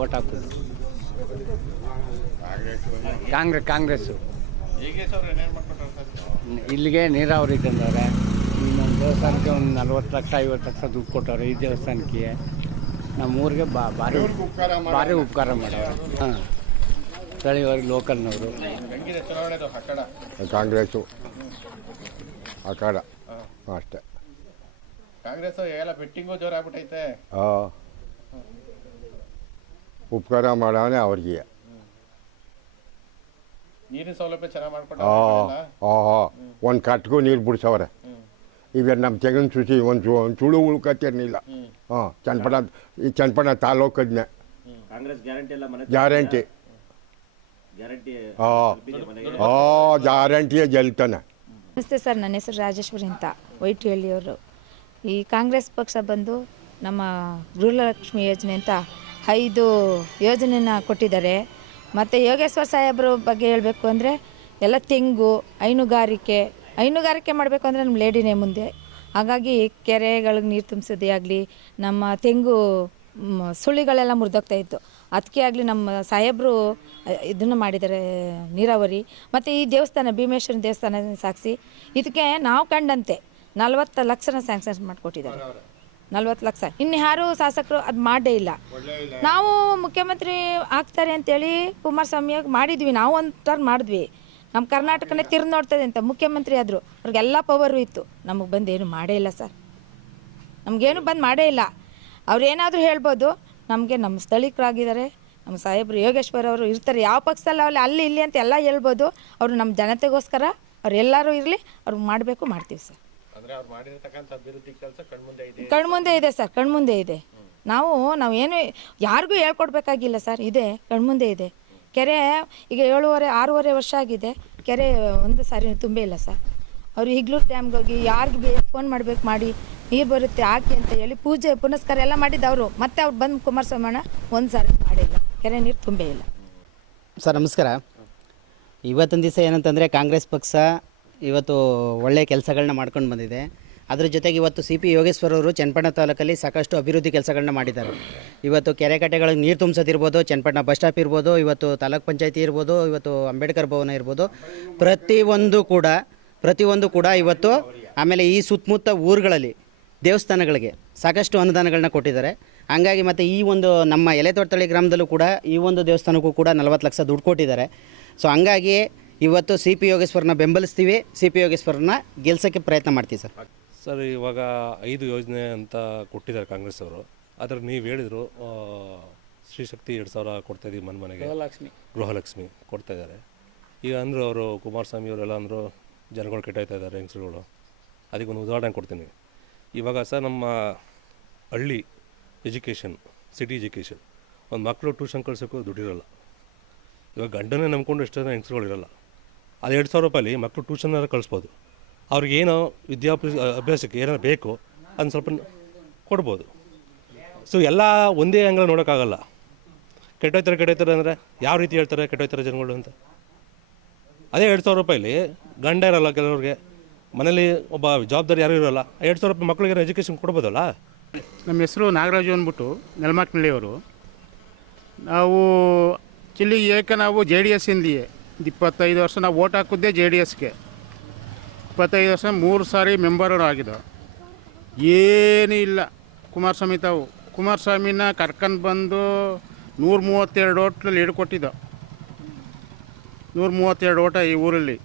Vote ಹಾಕೋದು. ಕಾಂಗ್ರೆಸ್ಸು ಇಲ್ಲಿಗೆ ನೀರಾವರಿ ತಂದವ್ರೆ. ಇನ್ನೊಂದು ದೇವಸ್ಥಾನಕ್ಕೆ ಒಂದು 40 ಲಕ್ಷ 50 ಲಕ್ಷ ದುಡ್ಡು ಕೊಟ್ಟವ್ರೆ. ಈ ದೇವಸ್ಥಾನಕ್ಕೆ ನಮ್ಮೂರಿಗೆ ಭಾರಿ ಉಪಕಾರ ಮಾಡ್ಯಾರ. ಹಾಂ, ಸ್ಥಳೀಯವಾಗಿ ಲೋಕಲ್ನವರು. ಕಾಂಗ್ರೆಸ್ಸು ಅಖಾಡ ಅಷ್ಟೇ. ಕಾಂಗ್ರೆಸ್ ಎಲ್ಲ ಬೆಟ್ಟಿಂಗು ಜೋರು ಆಗ್ಬಿಟ್ಟೈತೆ. ಉಪಕಾರ ಮಾಡವನೇ ಅವ್ರಿಗೆ. ನೀರಿನ ಸೌಲಭ್ಯ ಚೆನ್ನಾಗಿ ಮಾಡ್ಕೊಂಡು ಒಂದು ಕಟ್ಗೂ ನೀರು ಬಿಡ್ಸವ್ರೆ. ಈಗ ನಮ್ಮ ತೆಂಗಿನ ಸುಸಿ ಒಂದು ಚುಳು ಉಳ್ಕತ್ತಿರ್ಲಿಲ್ಲ. ಚನ್ನಪಟ್ಟಣ ತಾಲೂಕದ್ನೇ ಗ್ಯಾರಂಟಿ. ಗ್ಯಾರಂಟಿಯೇ ಗೆಲ್ತಾನೆ. ನಮಸ್ತೆ ಸರ್, ನನ್ನ ಹೆಸರು ರಾಜೇಶ್ವರಿ ಅಂತ, ವೈಟ್ಹಳ್ಳಿಯವರು. ಈ ಕಾಂಗ್ರೆಸ್ ಪಕ್ಷ ಬಂದು ನಮ್ಮ ಗೃಹಲಕ್ಷ್ಮಿ ಯೋಜನೆ ಅಂತ 5 ಯೋಜನೆನ ಕೊಟ್ಟಿದ್ದಾರೆ. ಮತ್ತು ಯೋಗೇಶ್ವರ ಸಾಹೇಬ್ರ ಬಗ್ಗೆ ಹೇಳಬೇಕು ಅಂದರೆ ಎಲ್ಲ ತೆಂಗು ಹೈನುಗಾರಿಕೆ ಮಾಡಬೇಕು ಅಂದರೆ ನಮ್ಮ ಲೇಡಿನೇ ಮುಂದೆ. ಹಾಗಾಗಿ ಕೆರೆಗಳಿಗೆ ನೀರು ತುಂಬಿಸೋದೇ ಆಗಲಿ, ನಮ್ಮ ತೆಂಗು ಸುಳಿಗಳೆಲ್ಲ ಮುರಿದೋಗ್ತಾಯಿತ್ತು. ಅದಕ್ಕೆ ಆಗಲಿ ನಮ್ಮ ಸಾಹೇಬರು ಇದನ್ನು ಮಾಡಿದ್ದಾರೆ, ನೀರಾವರಿ. ಮತ್ತು ಈ ದೇವಸ್ಥಾನ ಭೀಮೇಶ್ವರನ ದೇವಸ್ಥಾನ ಸಾಕ್ಷಿ ಇದಕ್ಕೆ ನಾವು ಕಂಡಂತೆ 40 ಲಕ್ಷನ ಸ್ಯಾಂಕ್ಷನ್ ಮಾಡಿಕೊಟ್ಟಿದ್ದಾರೆ. 40 ಲಕ್ಷ. ಇನ್ಯಾರು ಶಾಸಕರು ಅದು ಮಾಡೇ ಇಲ್ಲ. ನಾವು ಮುಖ್ಯಮಂತ್ರಿ ಆಗ್ತಾರೆ ಅಂತೇಳಿ ಕುಮಾರಸ್ವಾಮಿಯಾಗಿ ಮಾಡಿದ್ವಿ, ನಾವು ಒಂದು ಟರ್ನ್ ಮಾಡಿದ್ವಿ. ನಮ್ಮ ಕರ್ನಾಟಕನೇ ತಿರ್ದು ನೋಡ್ತದೆ ಅಂತ ಮುಖ್ಯಮಂತ್ರಿ ಆದರು. ಅವ್ರಿಗೆಲ್ಲ ಪವರು ಇತ್ತು. ನಮಗೆ ಬಂದು ಏನು ಮಾಡೇ ಇಲ್ಲ ಸರ್, ನಮಗೇನು ಬಂದು ಮಾಡೇ ಇಲ್ಲ. ಅವ್ರೇನಾದರೂ ಹೇಳ್ಬೋದು, ನಮಗೆ ನಮ್ಮ ಸ್ಥಳೀಕರಾಗಿದ್ದಾರೆ. ನಮ್ಮ ಸಾಹೇಬರು ಯೋಗೇಶ್ವರ್ ಅವರು ಇರ್ತಾರೆ, ಯಾವ ಪಕ್ಷದಲ್ಲಿ ಅವಲ್ಲಿ ಅಲ್ಲಿ ಇಲ್ಲಿ ಅಂತ ಎಲ್ಲ ಹೇಳ್ಬೋದು. ಅವರು ನಮ್ಮ ಜನತೆಗೋಸ್ಕರ ಅವ್ರು ಎಲ್ಲರೂ ಇರಲಿ, ಅವ್ರಿಗೆ ಮಾಡಬೇಕು, ಮಾಡ್ತೀವಿ ಸರ್. ಕಣ್ಮುಂದೆ ಇದೆ ಸರ್, ಕಣ್ಮುಂದೆ ಇದೆ. ನಾವೇನು ಯಾರಿಗೂ ಹೇಳ್ಕೊಡ್ಬೇಕಾಗಿಲ್ಲ ಸರ್, ಇದೆ ಕಣ್ಮುಂದೆ ಇದೆ. ಕೆರೆ ಈಗ 6.5 ವರ್ಷ ಆಗಿದೆ, ಕೆರೆ ಒಂದು ಸಾರಿ ತುಂಬೇ ಇಲ್ಲ ಸರ್. ಅವರು ಹಿಗ್ಲೂರು ಡ್ಯಾಮ್ಗೆ ಹೋಗಿ ಯಾರಿಗೆ ಫೋನ್ ಮಾಡಬೇಕು, ಮಾಡಿ ನೀರು ಬರುತ್ತೆ ಹಾಕಿ ಅಂತ ಹೇಳಿ ಪೂಜೆ ಪುನಸ್ಕಾರ ಎಲ್ಲ ಮಾಡಿದ್ದವರು. ಮತ್ತೆ ಅವ್ರು ಬಂದು ಕುಮಾರಸ್ವಾಮಣ್ಣ ಒಂದು ಸಾರಿ ಮಾಡಿಲ್ಲ, ಕೆರೆ ನೀರು ತುಂಬೇ ಇಲ್ಲ. ಸರ್ ನಮಸ್ಕಾರ. ಇವತ್ತಿನ ದಿವಸ ಏನಂತಂದರೆ ಕಾಂಗ್ರೆಸ್ ಪಕ್ಷ ಇವತ್ತು ಒಳ್ಳೆಯ ಕೆಲಸಗಳನ್ನ ಮಾಡ್ಕೊಂಡು ಬಂದಿದೆ. ಅದ್ರ ಜೊತೆಗೆ ಇವತ್ತು CP ಯೋಗೇಶ್ವರ್ ಅವರು ಚನ್ನಪಟ್ಟಣ ತಾಲೂಕಲ್ಲಿ ಸಾಕಷ್ಟು ಅಭಿವೃದ್ಧಿ ಕೆಲಸಗಳನ್ನ ಮಾಡಿದ್ದಾರೆ. ಇವತ್ತು ಕೆರೆ ಕಟ್ಟೆಗಳಿಗೆ ನೀರು ತುಂಬಿಸೋದಿರ್ಬೋದು, ಚನ್ನಪಟ್ಟಣ ಬಸ್ ಸ್ಟಾಪ್ ಇರ್ಬೋದು, ಇವತ್ತು ತಾಲೂಕ್ ಪಂಚಾಯತಿ ಇರ್ಬೋದು, ಇವತ್ತು ಅಂಬೇಡ್ಕರ್ ಭವನ ಇರ್ಬೋದು, ಪ್ರತಿಯೊಂದು ಕೂಡ ಇವತ್ತು. ಆಮೇಲೆ ಈ ಸುತ್ತಮುತ್ತ ಊರುಗಳಲ್ಲಿ ದೇವಸ್ಥಾನಗಳಿಗೆ ಸಾಕಷ್ಟು ಅನುದಾನಗಳನ್ನ ಕೊಟ್ಟಿದ್ದಾರೆ. ಹಂಗಾಗಿ ಮತ್ತು ಈ ಒಂದು ನಮ್ಮ ಎಲೆತೋಟತಳಿ ಗ್ರಾಮದಲ್ಲೂ ಕೂಡ ಈ ಒಂದು ದೇವಸ್ಥಾನಕ್ಕೂ ಕೂಡ 40 ಲಕ್ಷ ದುಡ್ಡು ಕೊಟ್ಟಿದ್ದಾರೆ. ಸೊ ಹಂಗಾಗಿ ಇವತ್ತು CP ಯೋಗೇಶ್ವರನ್ನ ಬೆಂಬಲಿಸ್ತೀವಿ, CP ಯೋಗೇಶ್ವರನ್ನ ಗೆಲ್ಸೋಕ್ಕೆ ಪ್ರಯತ್ನ ಮಾಡ್ತೀವಿ ಸರ್. ಸರ್ ಇವಾಗ 5 ಯೋಜನೆ ಅಂತ ಕೊಟ್ಟಿದ್ದಾರೆ ಕಾಂಗ್ರೆಸ್ ಅವರು. ಆದರೆ ನೀವು ಹೇಳಿದರು ಶ್ರೀಶಕ್ತಿ 2,000 ಕೊಡ್ತಾಯಿದ್ದೀವಿ ಮನೆಗೆ, ಗೃಹಲಕ್ಷ್ಮಿ ಕೊಡ್ತಾಯಿದ್ದಾರೆ. ಈಗ ಅಂದರು ಅವರು ಕುಮಾರಸ್ವಾಮಿ ಅವರೆಲ್ಲ ಅಂದರು ಜನಗಳು ಕೆಟ್ಟಾಯ್ತಾ ಇದ್ದಾರೆ ಹೆಂಗಸರುಗಳು. ಅದಕ್ಕೊಂದು ಉದಾಹರಣೆ ಕೊಡ್ತೀನಿ. ಇವಾಗ ಸರ್ ನಮ್ಮ ಹಳ್ಳಿ ಎಜುಕೇಷನ್, ಸಿಟಿ ಎಜುಕೇಷನ್, ಒಂದು ಮಕ್ಕಳು ಟ್ಯೂಷನ್ ಕಳ್ಸೋಕ್ಕೂ ದುಡ್ಡಿರೋಲ್ಲ. ಇವಾಗ ಗಂಡನೇ ನಂಬ್ಕೊಂಡು ಎಷ್ಟೋ ಜನ ಹೆಂಗಸರುಗಳಿರಲ್ಲ. ಅದು 2,000 ರೂಪಾಯಲ್ಲಿ ಮಕ್ಕಳು ಟ್ಯೂಷನ್ನಾರು ಕಳಿಸ್ಬೋದು. ಅವ್ರಿಗೇನೋ ಅಭ್ಯಾಸಕ್ಕೆ ಏನಾರು ಬೇಕು ಅದನ್ನು ಸ್ವಲ್ಪ ಕೊಡ್ಬೋದು. ಸೊ ಎಲ್ಲ ಒಂದೇ ಆ್ಯಂಗಲ್ ನೋಡೋಕ್ಕಾಗಲ್ಲ. ಕೆಟ್ಟೋಯ್ತಾರೆ ಅಂದರೆ ಯಾವ ರೀತಿ ಹೇಳ್ತಾರೆ ಕೆಟ್ಟೋಯ್ತಾರೆ ಜನಗಳು ಅಂತ. ಅದೇ 2,000 ರೂಪಾಯಲ್ಲಿ ಗಂಡ ಇರೋಲ್ಲ, ಕೆಲವ್ರಿಗೆ ಮನೇಲಿ ಒಬ್ಬ ಜವಾಬ್ದಾರಿ ಯಾರೂ ಇರೋಲ್ಲ. 2,000 ರೂಪಾಯಿ ಮಕ್ಕಳಿಗೆ ಎಜುಕೇಷನ್ ಕೊಡ್ಬೋದಲ್ಲ. ನಮ್ಮ ಹೆಸರು ನಾಗರಾಜು ಅಂದ್ಬಿಟ್ಟು ನೆಲಮಕ್ನಳ್ಳಿಯವರು. ನಾವು ನಾವು JDS ಇಂದಿಯೇ 25 ವರ್ಷ ನಾವು ಓಟ್ ಹಾಕಿದ್ದೆ JDSಗೆ. 25 ವರ್ಷ 3 ಸಾರಿ ಮೆಂಬರು ಆಗಿದ್ದು. ಏನೂ ಇಲ್ಲ. ಕುಮಾರಸ್ವಾಮಿನ ಕರ್ಕೊಂಡು ಬಂದು 132 ಓಟ್ರಲ್ಲಿ ಹಿಡ್ಕೊಟ್ಟಿದ್ದು. 132 ಓಟ ಈ ಊರಲ್ಲಿ.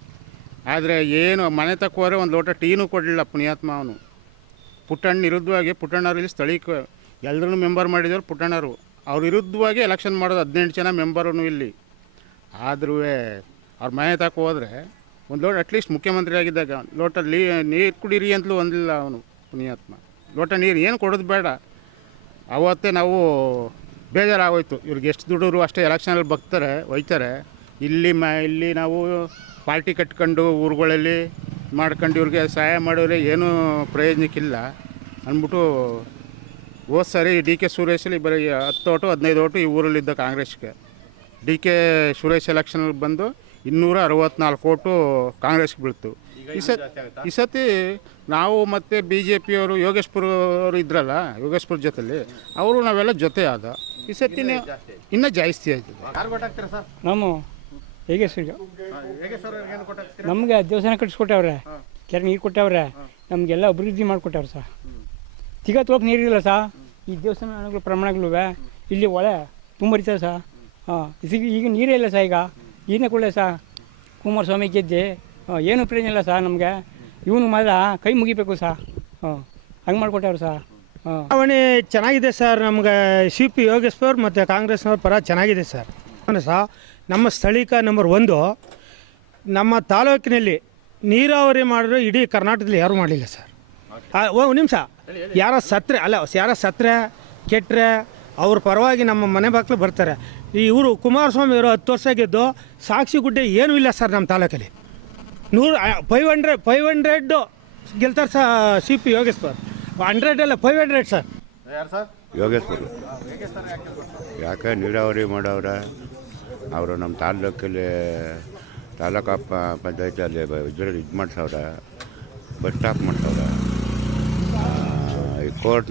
ಆದರೆ ಏನು ಮನೆ ತಕ್ಕೋರೆ ಒಂದು ಲೋಟ ಟೀನೂ ಕೊಡಲಿಲ್ಲ ಪುಣ್ಯಾತ್ಮ ಅವನು. ಪುಟ್ಟಣ್ಣ ವಿರುದ್ಧವಾಗಿ, ಪುಟ್ಟಣ್ಣವ್ರು ಇಲ್ಲಿ ಸ್ಥಳೀಕ ಎಲ್ಲರೂ ಮೆಂಬರ್ ಮಾಡಿದವರು ಪುಟ್ಟಣ್ಣರು. ಅವ್ರ ವಿರುದ್ಧವಾಗಿ ಎಲೆಕ್ಷನ್ ಮಾಡೋದು 18 ಜನ ಮೆಂಬರೂ ಇಲ್ಲಿ. ಆದ್ರೂ ಅವ್ರ ಮನೆ ತಕ್ಕ ಹೋದರೆ ಒಂದು ಲೋಟ ಅಟ್ಲೀಸ್ಟ್ ಮುಖ್ಯಮಂತ್ರಿ ಆಗಿದ್ದಾಗ ಲೋಟ ನೀರು ಕುಡೀರಿ ಅಂತಲೂ ಒಂದಿಲ್ಲ ಅವನು ಪುಣ್ಯಾತ್ಮ. ಲೋಟ ನೀರು ಏನು ಕೊಡೋದು ಬೇಡ. ಅವತ್ತೇ ನಾವು ಬೇಜಾರಾಗೋಯ್ತು, ಇವ್ರಿಗೆ ಎಷ್ಟು ದುಡ್ಡರು ಅಷ್ಟೇ ಎಲೆಕ್ಷನಲ್ಲಿ ಒಯ್ತಾರೆ. ಇಲ್ಲಿ ನಾವು ಪಾರ್ಟಿ ಕಟ್ಕೊಂಡು ಊರುಗಳಲ್ಲಿ ಮಾಡ್ಕೊಂಡು ಇವ್ರಿಗೆ ಸಹಾಯ ಮಾಡಿದ್ರೆ ಏನೂ ಪ್ರಯೋಜನಕ್ಕಿಲ್ಲ ಅಂದ್ಬಿಟ್ಟು ಹೋದ ಸಾರಿ DK ಸುರೇಶಲ್ಲಿ ಬರೀ 10 ಓಟು 15 ಓಟು ಈ ಊರಲ್ಲಿದ್ದ ಕಾಂಗ್ರೆಸ್ಗೆ. DK ಸುರೇಶ್ ಎಲೆಕ್ಷನಲ್ಲಿ ಬಂದು 264 ಓಟು ಕಾಂಗ್ರೆಸ್ಗೆ ಬೀಳ್ತು. ಈ ಸತಿ ನಾವು ಮತ್ತು ಬಿ ಜೆ ಪಿಯವರು ಯೋಗೇಶ್ಪುರ ಅವರು ಇದ್ರಲ್ಲ ಯೋಗೇಶ್ಪುರ ಜೊತೆಲಿ ಅವರು ನಾವೆಲ್ಲ ಜೊತೆ ಆದ ಈ ಸತಿನೇ ಇನ್ನೂ ಜಾಸ್ತಿ ಆಯ್ತು. ಯಾರು ಕೊಟ್ಟಾಗ್ತೀರಾ ಸರ್? ನಮ್ಮ ಹೇಗೆ ಏನು ಕೊಟ್ಟಾಗ್ತೀರಾ? ನಮಗೆ ದೇವಸ್ಥಾನ ಕಟ್ಟಿಸ್ಕೊಟ್ಟವ್ರೆ, ಕೆರೆ ನೀರು ಕೊಟ್ಟವ್ರೆ, ನಮಗೆಲ್ಲ ಅಭಿವೃದ್ಧಿ ಮಾಡಿಕೊಟ್ಟವ್ರೆ ಸರ್. ತಿಗ ತೊಳಕ್ಕೆ ನೀರಿಲ್ಲ ಸಾ ಈ ದೇವಸ್ಥಾನಗಳು ಪ್ರಮಾಣಗಳು ಇಲ್ಲಿ ಒಳೆ ತುಂಬಿರ್ತದೆ ಸಾ. ಹಾಂ ಈಗ ನೀರೇ ಇಲ್ಲ ಸಾ. ಈಗ ಏನೇ ಕೊಡಲೆ ಸಾ ಕುಮಾರಸ್ವಾಮಿ ಗೆದ್ದೆ ಏನು ಪ್ರಯೋಜನ ಇಲ್ಲ ಸಾ ನಮಗೆ. ಇವನು ಮಾತ್ರ ಕೈ ಮುಗಿಬೇಕು ಸಾ. ಹಾಂ ಹಂಗೆ ಮಾಡಿಕೊಟ್ಟವ್ರು ಸಾ. ಹಾಂ ಚುನಾವಣೆ ಚೆನ್ನಾಗಿದೆ ಸರ್. ನಮ್ಗೆ CP ಯೋಗೇಶ್ವರ್ ಮತ್ತು ಕಾಂಗ್ರೆಸ್ನವ್ರ ಪರ ಚೆನ್ನಾಗಿದೆ ಸರ್. ಸಹ ನಮ್ಮ ಸ್ಥಳೀಕ ನಂಬರ್ 1 ನಮ್ಮ ತಾಲೂಕಿನಲ್ಲಿ ನೀರಾವರಿ ಮಾಡಿದ್ರು ಇಡೀ ಕರ್ನಾಟಕದಲ್ಲಿ ಯಾರೂ ಮಾಡಲಿಲ್ಲ ಸರ್. ಒಂದು ನಿಮಿಷ, ಯಾರೋ ಸತ್ರೆ ಕೆಟ್ಟರೆ ಅವ್ರ ಪರವಾಗಿ ನಮ್ಮ ಮನೆ ಬಾಗಿಲು ಬರ್ತಾರೆ. ಇವರು ಕುಮಾರಸ್ವಾಮಿ ಅವರು 10 ವರ್ಷ ಗೆದ್ದು ಸಾಕ್ಷಿ ಗುಡ್ಡೆ ಏನೂ ಇಲ್ಲ ಸರ್ ನಮ್ಮ ತಾಲೂಕಲ್ಲಿ. 500 ಗೆಲ್ತಾರೆ ಸರ್ CP ಯೋಗೇಶ್ವರ್. 100 ಅಲ್ಲ 500 ಸರ್. ಯಾರು ಸರ್? ಯೋಗೇಶ್ವರ. ಯಾಕೆ ನೀರಾವರಿ ಮಾಡವ್ರ ಅವರು ನಮ್ಮ ತಾಲೂಕಲ್ಲಿ ತಾಲೂಕು ಪಂಚಾಯತಿಯಲ್ಲಿ ಇದ್ರಲ್ಲಿ ಇದು ಮಾಡ್ಸವ್ರೆ, ಬಸ್ ಸ್ಟಾಪ್ ಮಾಡ್ಸವ್ರೆ, ಕೋರ್ಟ್